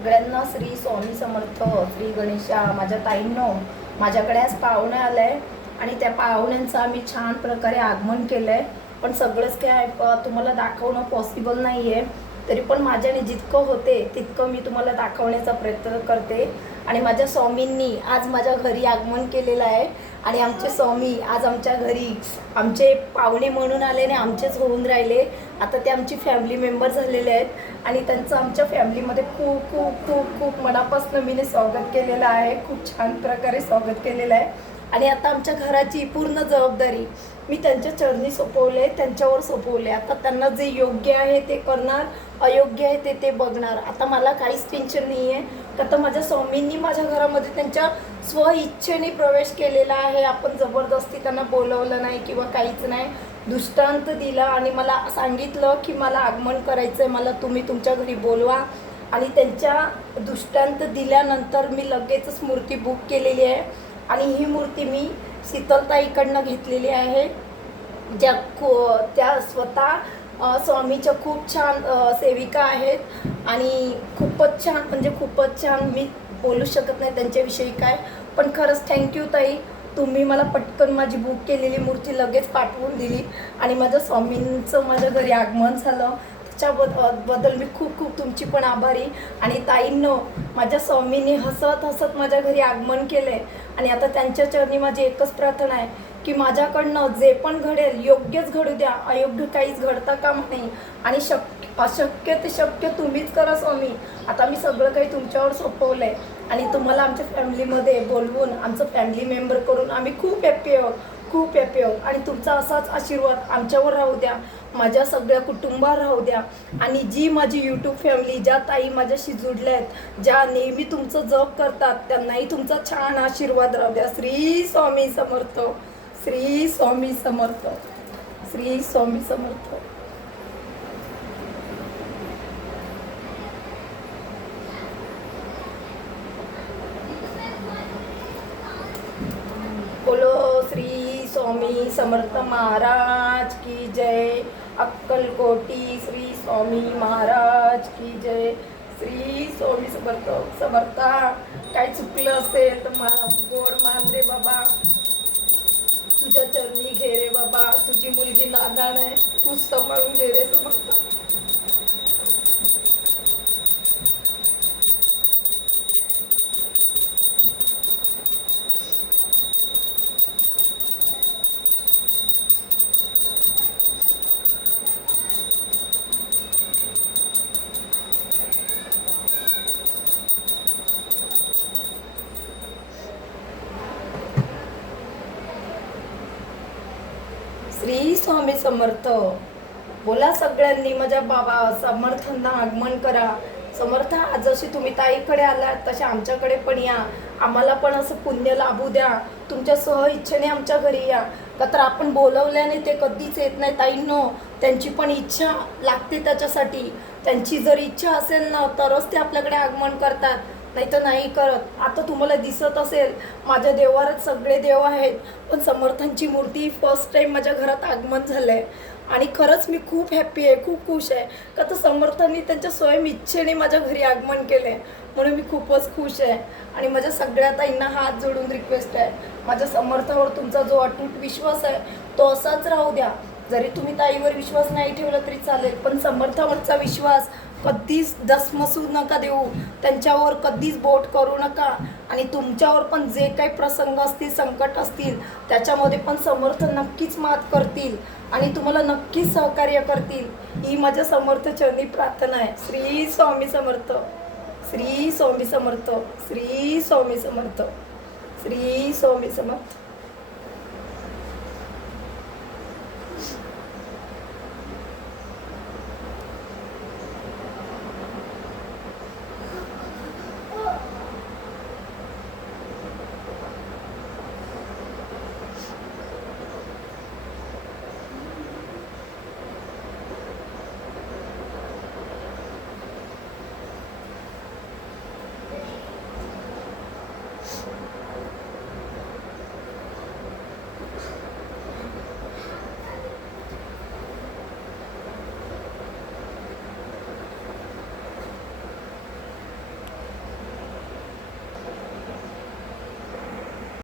सगळ्यांना श्री स्वामी समर्थ, श्री गणेशा. माझ्या ताईंनो, माझ्याकडे आज पाहुणे आले आणि त्या पाहुण्यांचं आम्ही छान प्रकारे आगमन केलंय. पण सगळंच काय तुम्हाला दाखवणं पॉसिबल नाही आहे. तरी पण माझ्याने जितकं होते तितकं मी तुम्हाला दाखवण्याचा प्रयत्न करते. आणि माझ्या स्वामींनी आज माझ्या घरी आगमन केलेलं आहे आणि आमचे स्वामी आज आमच्या घरी आमचे पाहुणे म्हणून आले आणि आमचेच होऊन राहिले. आता ते आमची फॅमिली मेंबर झालेले आहेत आणि त्यांचं आमच्या फॅमिलीमध्ये खूप खूप खूप खूप मनापासून मी स्वागत केलेलं आहे. खूप छान प्रकारे स्वागत केलेलं आहे. आणि आता आमच्या घराची पूर्ण जबाबदारी मी त्यांच्या चरणी सोपवले, त्यांच्यावर सोपवले. आता त्यांना जे योग्य आहे ते करणार, अयोग्य आहे ते बघणार. आता मला काहीच टेन्शन नाही आहे. का तर माझ्या स्वामींनी माझ्या घरामध्ये त्यांच्या स्वइच्छेने प्रवेश केलेला आहे. आपण जबरदस्ती त्यांना बोलवलं नाही किंवा काहीच नाही. दृष्टांत दिला आणि मला सांगितलं की मला आगमन करायचं आहे, मला तुम्ही तुमच्या घरी बोलवा. आणि त्यांच्या दृष्टांत दिल्यानंतर मी लगेचच मूर्ती बुक केलेली आहे. आणि ही मूर्ती मी शीतलताईकडनं घेतलेली आहे, ज्या त्या स्वतः स्वामीच्या खूप छान सेविका आहेत. आणि खूपच छान म्हणजे खूपच छान. मी बोलू शकत नाही त्यांच्याविषयी काय, पण खरंच थँक्यू ताई. तुम्ही मला पटकन माझी बुक केलेली मूर्ती लगेच पाठवून दिली आणि माझ्या स्वामींचं माझ्या घरी आगमन झालं. त्याच्याबद्दल मी खूप खूप तुमची पण आभारी. आणि ताईंनो, माझ्या स्वामींनी हसत हसत माझ्या घरी आगमन केलं आहे. आणि आता त्यांच्या चरणी माझी एकच प्रार्थना आहे की माझ्याकडनं जे पण घडेल योग्यच घडू द्या, अयोग्य काहीच घडता कामा नाही. आणि अशक्य ते शक्य तुम्हीच करा स्वामी. आता मी सगळं काही तुमच्यावर सोपवलं आहे आणि तुम्हाला आमच्या फॅमिलीमध्ये बोलवून आमचं फॅमिली मेंबर करून आम्ही खूप हॅप्पी आहोत, खूप हॅप्पी आहोत. आणि तुमचा असाच आशीर्वाद आमच्यावर राहू द्या, माझ्या सगळ्या कुटुंबावर राहू द्या. आणि जी माझी यूट्यूब फॅमिली, ज्या ताई माझ्याशी जुडल्या आहेत, ज्या नेहमी तुमचं जप करतात, त्यांनाही तुमचा छान आशीर्वाद राहू द्या. श्री स्वामी समर्थ, श्री स्वामी समर्थ, श्री स्वामी समर्थ. बोलो श्री स्वामी समर्थ महाराज की जय. अक्कलकोटी श्री स्वामी महाराज की जय. श्री स्वामी समर्थ. समर्था, काय चुकलं असेल तर मला गोड मान रे बाबा. तुझ्या चरणी घे रे बाबा. तुझी मुलगी नादान आहे, तू सांभाळून घे रे समर्थ. श्री स्वामी समर्थ. बोला सगळ्यांनी माझ्या बाबा समर्थांना आगमन करा. समर्थ, जशी तुम्ही ताईकडे आलात तसे आमच्याकडे पण या. आम्हाला पण असं पुण्य लाभू द्या. तुमच्या सह इच्छेने आमच्या घरी या. का तर आपण बोलवल्याने ते कधीच येत नाही ताईंनो. त्यांची पण इच्छा लागते त्याच्यासाठी. त्यांची जर इच्छा असेल ना तरच ते आपल्याकडे आगमन करतात, नाही तर नाही करत. आता तुम्हाला दिसत असेल माझ्या देवारात सगळे देव आहेत, पण समर्थांची मूर्ती फर्स्ट टाईम माझ्या घरात आगमन झालं आहे. आणि खरंच मी खूप हॅप्पी आहे, खूप खुश आहे. का तर समर्थांनी त्यांच्या स्वयं इच्छेने माझ्या घरी आगमन केलं आहे, म्हणून मी खूपच खुश आहे. आणि माझ्या सगळ्या ताईंना हात जोडून रिक्वेस्ट आहे, माझ्या समर्थावर तुमचा जो अटूट विश्वास आहे तो असाच राहू द्या. जरी तुम्ही ताईवर विश्वास नाही ठेवला तरी चालेल, पण समर्थावरचा विश्वास कधीच डसमसू नका देऊ. त्यांच्यावर कधीच बोट करू नका. आणि तुमच्यावर पण जे काही प्रसंग असतील, संकट असतील, त्याच्यामध्ये पण समर्थ नक्कीच मात करतील आणि तुम्हाला नक्कीच सहकार्य करतील. ही माझ्या समर्थ चरणी प्रार्थना आहे. श्री स्वामी समर्थ, श्री स्वामी समर्थ, श्री स्वामी समर्थ, श्री स्वामी समर्थ.